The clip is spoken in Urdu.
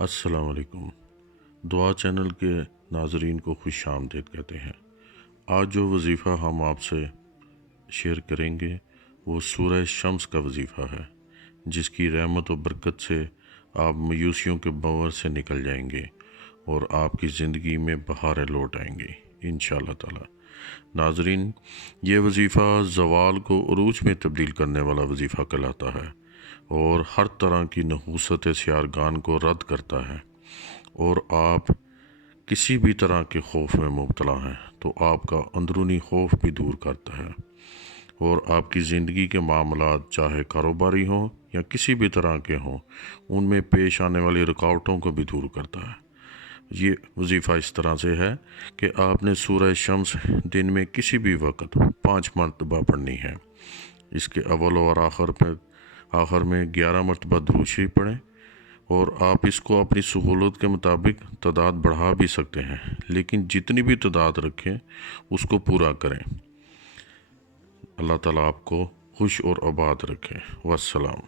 السلام علیکم۔ دعا چینل کے ناظرین کو خوش آمدید کہتے ہیں۔ آج جو وظیفہ ہم آپ سے شیئر کریں گے وہ سورہ شمس کا وظیفہ ہے، جس کی رحمت و برکت سے آپ مایوسیوں کے بور سے نکل جائیں گے اور آپ کی زندگی میں بہاریں لوٹ آئیں گی انشاءاللہ تعالی۔ ناظرین، یہ وظیفہ زوال کو عروج میں تبدیل کرنے والا وظیفہ کہلاتا ہے اور ہر طرح کی نحوست سیارگان کو رد کرتا ہے، اور آپ کسی بھی طرح کے خوف میں مبتلا ہیں تو آپ کا اندرونی خوف بھی دور کرتا ہے، اور آپ کی زندگی کے معاملات چاہے کاروباری ہوں یا کسی بھی طرح کے ہوں، ان میں پیش آنے والی رکاوٹوں کو بھی دور کرتا ہے۔ یہ وظیفہ اس طرح سے ہے کہ آپ نے سورہ شمس دن میں کسی بھی وقت 5 مرتبہ پڑھنی ہے۔ اس کے اول اور آخر میں 11 مرتبہ درود شریف پڑھیں، اور آپ اس کو اپنی سہولت کے مطابق تعداد بڑھا بھی سکتے ہیں، لیکن جتنی بھی تعداد رکھیں اس کو پورا کریں۔ اللہ تعالیٰ آپ کو خوش اور آباد رکھے۔ والسلام۔